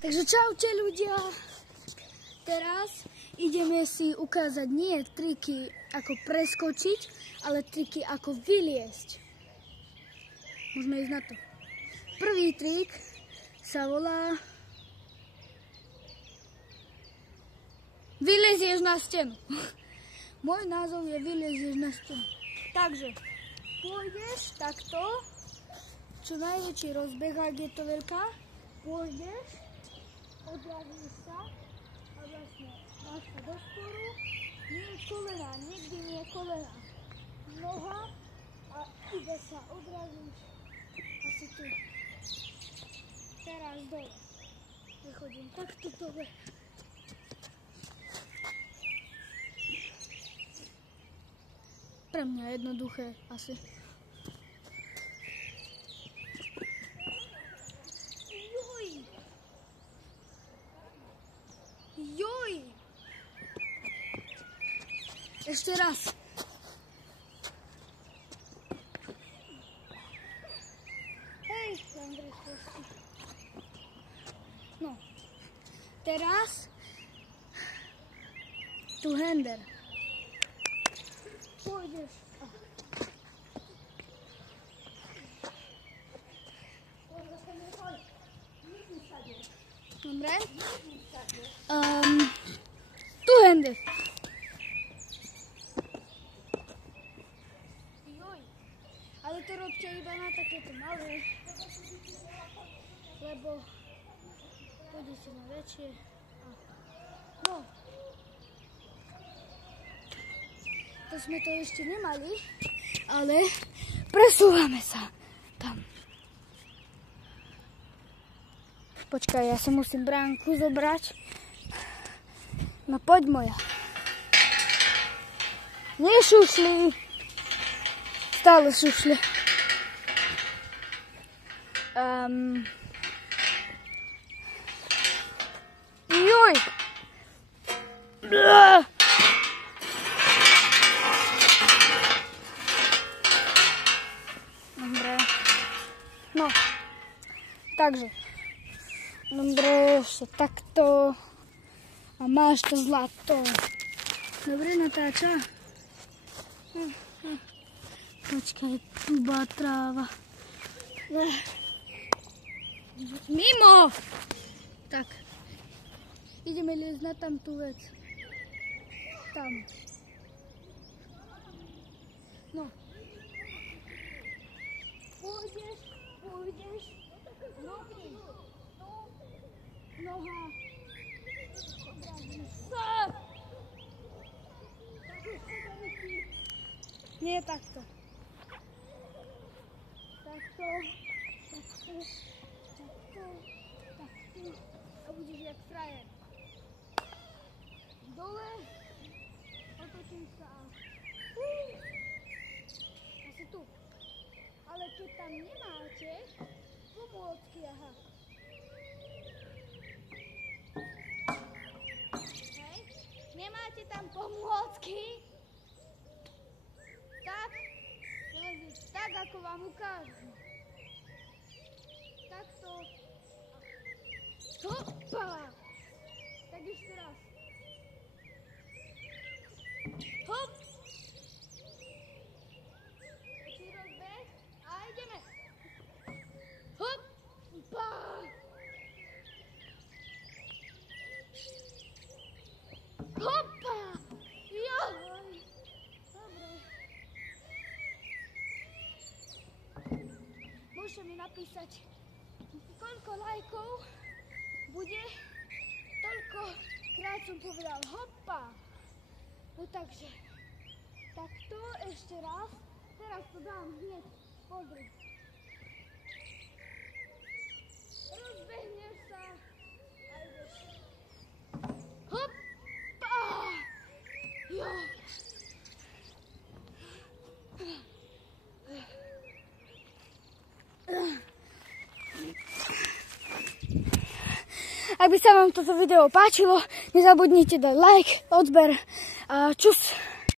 Takže čaute ľudia. Teraz ideme si ukázať nie triky ako preskočiť, ale triky ako vyliesť. Môžeme ísť na to. Prvý trik sa volá vylezieš na stenu. Môj názov je vylezieš na stenu. Takže pôjdeš takto, čo najväčší rozbeh, ak je to veľká, pôjdeš, odrazíš sa a vlastne máš sa do sporu, nie kolena, nikdy nie kolena, noha a ide sa, odrazíš asi tu. Teraz dole. Vychodím takto dole. Pre mňa jednoduché asi. Joj! Ešte raz. Hej, Andrej, no. Teraz tu hender. Pôjdeš. Dobre. Tu hender. Joj. Ale to robte iba na takéto malé. Lebo pôjdete na väčšie. No. To sme to ešte nemali, ale presúvame sa tam. Počkaj, ja si musím bránku zobrať. No poď moja. Nešušli. Stále šušli. Joj. Dobre. No. Takže. Dobre, ešte takto. A máš to zlato. Dobre, natáča. Počkaj, tu bola tráva. Mimo! Tak. Ideme liezť na tamtú vec. Tam. No. Pôjdeš. Nohy. Noha. Nie takto. Takto. A budeš jak frajer. Dole. Otočím sa. Asi tu. Ale keď tam nemáte pomôcky, aha. Hej. Nemáte tam pomôcky? Tak, ako vám ukážem. Takto. Hopa! Tak ešte raz. Hop! Ešte rozbeh a ideme. Hop! Pá! Hopa! Joj! Môžete mi napísať, koľko lajkov bude, toľkokrát som povedal hopa. No takže, takto ešte raz, teraz to dám hneď, pozri. Rozbehneš sa a ideš. Hopa! Jo! Ak by sa vám toto video páčilo, nezabudnite dať like, odber a čus.